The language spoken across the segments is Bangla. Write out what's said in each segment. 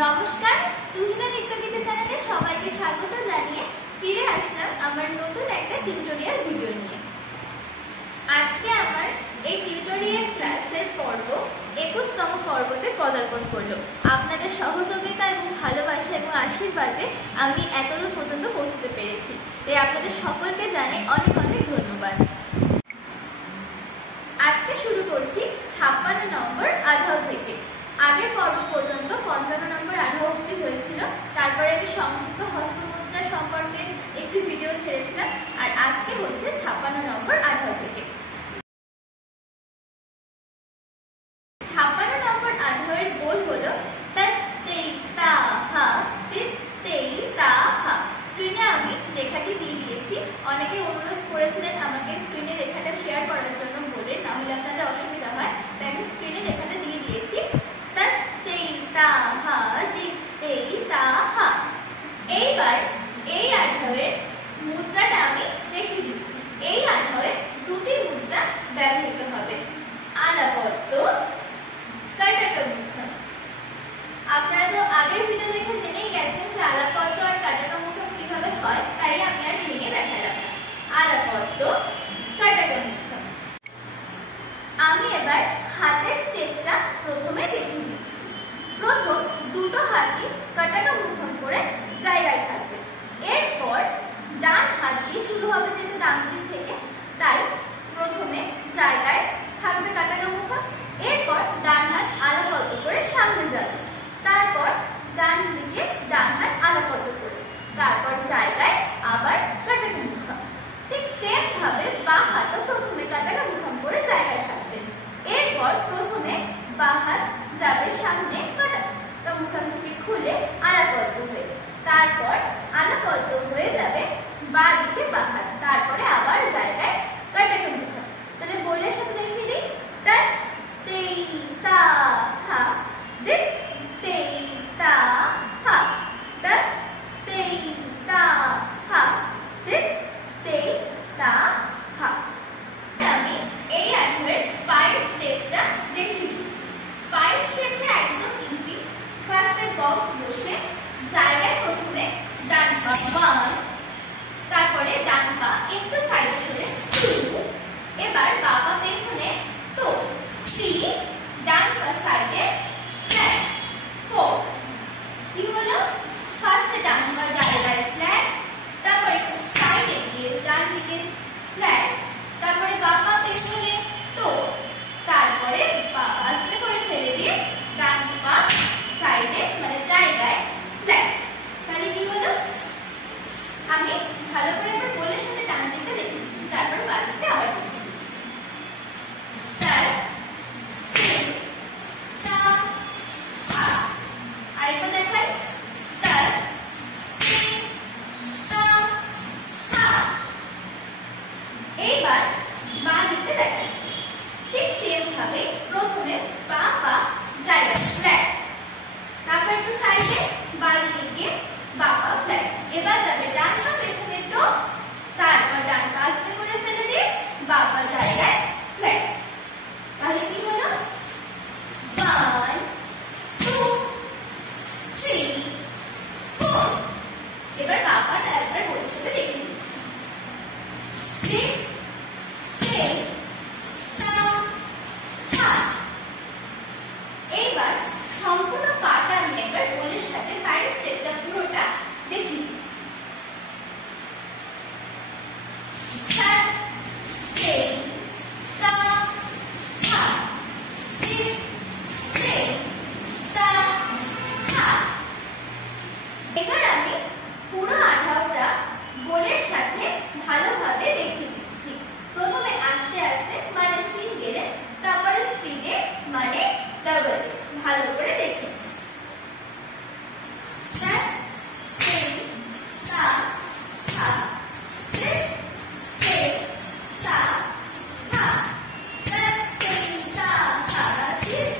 নমস্কার, তুহিনা নৃত্যগীতি চ্যানেলে সবাইকে স্বাগত জানিয়ে ফিরে আসলাম আমার নতুন একটা টিউটোরিয়াল ভিডিও নিয়ে। আজকে আমার এই টিউটোরিয়াল ক্লাসের পর্ব 21তম পর্বতে পদার্পণ করলো। আপনাদের সহযোগিতা এবং ভালোবাসা এবং আশীর্বাদে আমি এতদূর পর্যন্ত পৌঁছতে পেরেছি, তাই আপনাদের সকলকে জানাই অনেক অনেক ধন্যবাদ। আজকে শুরু করছি 56 নম্বর আধাও থেকে। আগের পর্ব পর্যন্ত 55 নম্বর আধাও অবধি হয়েছিল, তারপরে আমি সংযুক্ত হস্তমুদ্রা সম্পর্কে একটি ভিডিও ছেড়েছিলাম, আর আজকে হচ্ছে 56 নম্বর আধাও থেকে। 56 নম্বর আধাওয়ের বোল হলো স্ক্রিনে আমি লেখাটি দিয়ে দিয়েছি। অনেকে অনুরোধ করেছিলেন আমাকে স্ক্রিনে লেখাটা শেয়ার করার জন্য, বলে না হলে আপনাদের অসুবিধা হয়, তাই আমি স্ক্রিনে লেখাটা দিয়ে দিয়েছি। এইবার এই আধাওয়ের মুদ্রাটা আমি দেখিয়ে দিচ্ছি। এই আধাওয়ে দুটি মুদ্রা ব্যবহৃত হবে, আলাপদ্ম, কটকমুখম। আপনারা তো আগের ভিডিও দেখে জেনেই গেছেন যে আলাপদ্ম আর কটকমুখম কিভাবে হয়, তাই আমি আর ভেঙে দেখালাম না। আলাপদ্ম, কটকমুখম। আমি এবার হাতের স্টেপটা প্রথমে দেখিয়ে দিচ্ছি। প্রথম দুটো হাতই কটকমুখম করে জায়গায় থাকবে। এরপর ডান হাত দিয়ে শুরু হবে, যেহেতু ডান দিক থেকে, তাই প্রথমে জায়গায় থাকবে কটকমুখম। এরপর ডান হাত আলাপদ্ম করে সামনে যাবে, তারপর ডান দিকে ডান হাত আলাপদ্ম করে, তারপর জায়গায় আবার কটকমুখম। ঠিক সেম ভাবে বাঁ হাতও প্রথমে কটকমুখম করে জায়গায় থাকবে। এরপর প্রথমে বাঁ হাত যাবে সামনে কটকমুখম থেকে খুলে আলাপদ্ম হয়ে, তারপর আলাপদ্ম হয়ে যাবে বাঁ দিকে বাঁ হাত, তারপরে আবার জায়গায় কটকমুখম। তাহলে বইয়ের সাথে দেখিয়ে দিই। আমি এই আধাওয়ের পায়ের স্টেপটা দেখিয়ে দিচ্ছি। পায়ের স্টেপটা একদম ইজি। ফার্স্টে বক্স বসে জায়গায় প্রথমে ডান পা 1, তারপরে ডান পা একটু সাইডে সরে 2, এবার বাঁ পা পেছনে তো 3, ডান পা সাইডে ফ্ল্যাট 4। কি হলো? ফার্স্টে ডান পা জায়গায় ফ্ল্যাট, তারপরে একটু সাইডে গিয়ে ডান দিকে ফ্ল্যাট, তারপরে বাঁ পা পেছনে তো, তারপরে পা আস্তে করে ফেলে দিয়ে ডান পা সাইডে মানে জায়গায় ফ্ল্যাট। তাহলে কি হলো? আমি ভালো করে একবার বলে সাথে ডান দিকটা দেখে দিচ্ছি, তারপর বাঁ দিকটা আবার দেখে দিচ্ছি। আরেকবার দেখাই। এইবার বাঁ দিকটা দেখাচ্ছি। ঠিক সেম ভাবে প্রথমে পা জায়গায় ফ্ল্যাট, তারপর একটু সাইডে বাঁ দিকে গিয়ে বাঁ পা ফ্ল্যাট। এবার যাবে ডান পা পেছনে তো, তারপর ডান পা আস্তে করে ফেলে দিয়ে বাঁ পা জায়গায় ফ্ল্যাট। তাহলে কি হলো? 1 2 3 4। এবার বাঁ পাটা একবার বইয়ের সাথে দেখে নিচ্ছি। 6 7 8। এইবার সম্পূর্ণ পাটা আমি একবার বইয়ের সাথে পায়ের স্টেপটা পুরোটা দেখিয়ে দিচ্ছি। 7 8 7 8 6 7 8। এবার আমি পুরো আধাওটা বলের সাথে ভালোভাবে দেখিয়ে দিচ্ছি। প্রথমে আস্তে আস্তে মানে সিঙ্গেলে, তারপরে স্পিডে মানে ডাবলে, ভালো করে দেখে। 7 8 7 8 6 7 7 8 7 8 7 8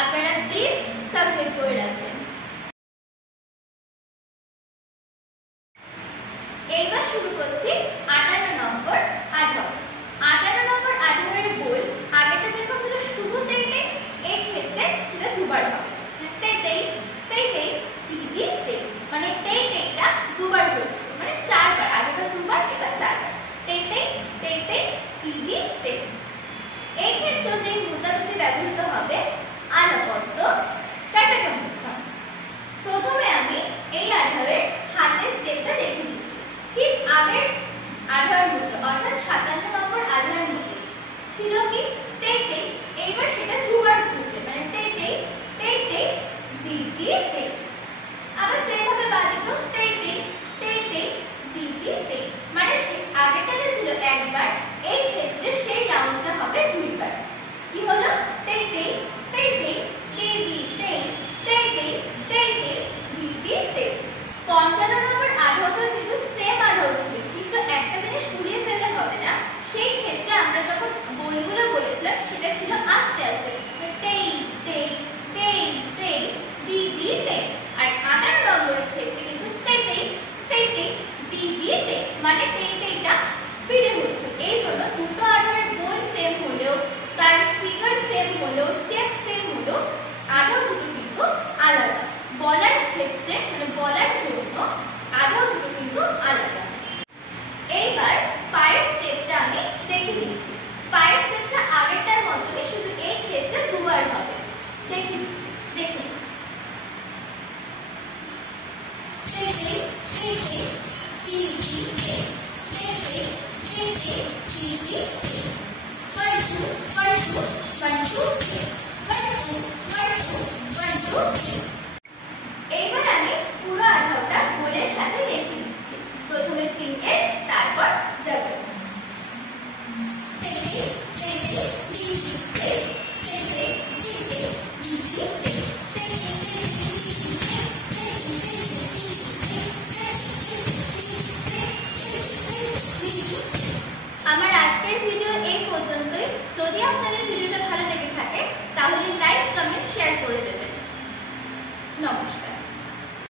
আপনারা প্লিজ সাবস্ক্রাইব করে রাখবেন। এইবার শুরু করছি 58 নম্বর আধার। 58 নম্বর আধারের গোল আগেটা যেরকম ছিল শুধু তেইতে, এই ক্ষেত্রে সেটা দুবার হবে। তেইতেই তেইতেই দিদি তেই, মানে তেইতেইটা দুবার হচ্ছে, মানে চারবার। আগেটা দুবার, এবার চারবার। তেইতেই তেইতেই দিদি তেই। এই ক্ষেত্রে যে মুদ্রা দুটি ব্যবহৃত হবে আলাপদ্য, কাটাকা মুদ্রা। প্রথমে আমি এই আধারের হাতের স্টেপটা দেখে দিচ্ছি। ঠিক আগের আধার মুদ্রা অর্থাৎ 57 নম্বর আধার মুদ্রা ছিল কি তেইতেই, এইবার সেটা দুবার ঘুরবে, মানে তেইতেই তেইতেই দিদি তেই। আবার সেভাবে বাদিকেও তেইতেই তেইতেই দিদি তেই, মানে আগেরটাতে ছিল একবার, এই ক্ষেত্রে সেই রাউন্ডটা হবে দুইবার। কি হলো? তেইতেই তেইতেই দিদি তেই, তেইতেই তেইতেই দিদি তেই। 55 নম্বর আধারও কিন্তু সেম আধার ছিল, কিন্তু একটা জিনিস গুলিয়ে ফেললে হবে না। সেই ক্ষেত্রে আমরা যখন গোলগুলো বলেছিলাম সেটা ছিল আস্তে আস্তে, তেই তেই তেই তেই দিদি তেই। আর 58 নম্বরের ক্ষেত্রে কিন্তু তেইতেই তেইতেই দিদি তেই, মানে তেইতেইটা স্পিডে হচ্ছে। এই জন্য দুটো আধারের গোল সেম হলেও, তার ফিগার সেম হলেও, স্টেপ সেম হলেও আধার দুটো কিন্তু আলাদা। বলার ক্ষেত্রে, মানে বলার জন্য আধার দুটো কিন্তু আলাদা। এইবার পায়ের স্টেপটা আমি দেখে দিচ্ছি। পায়ের স্টেপটা আগেরটার মতনই, শুধু এই ক্ষেত্রে দুবার হবে। দেখে দিচ্ছি, দেখে এইবার আমি পুরো আধারটা গোলের সাথে দেখে দিচ্ছি। প্রথমে সিঙ্গেল, তারপর ডাবল। আমার আজকের ভিডিও এই পর্যন্তই। যদি আপনাদের ভিডিওটা ভালো লেগে থাকে তাহলে লাইক, কমেন্ট, শেয়ার করে দেবেন। নমস্কার।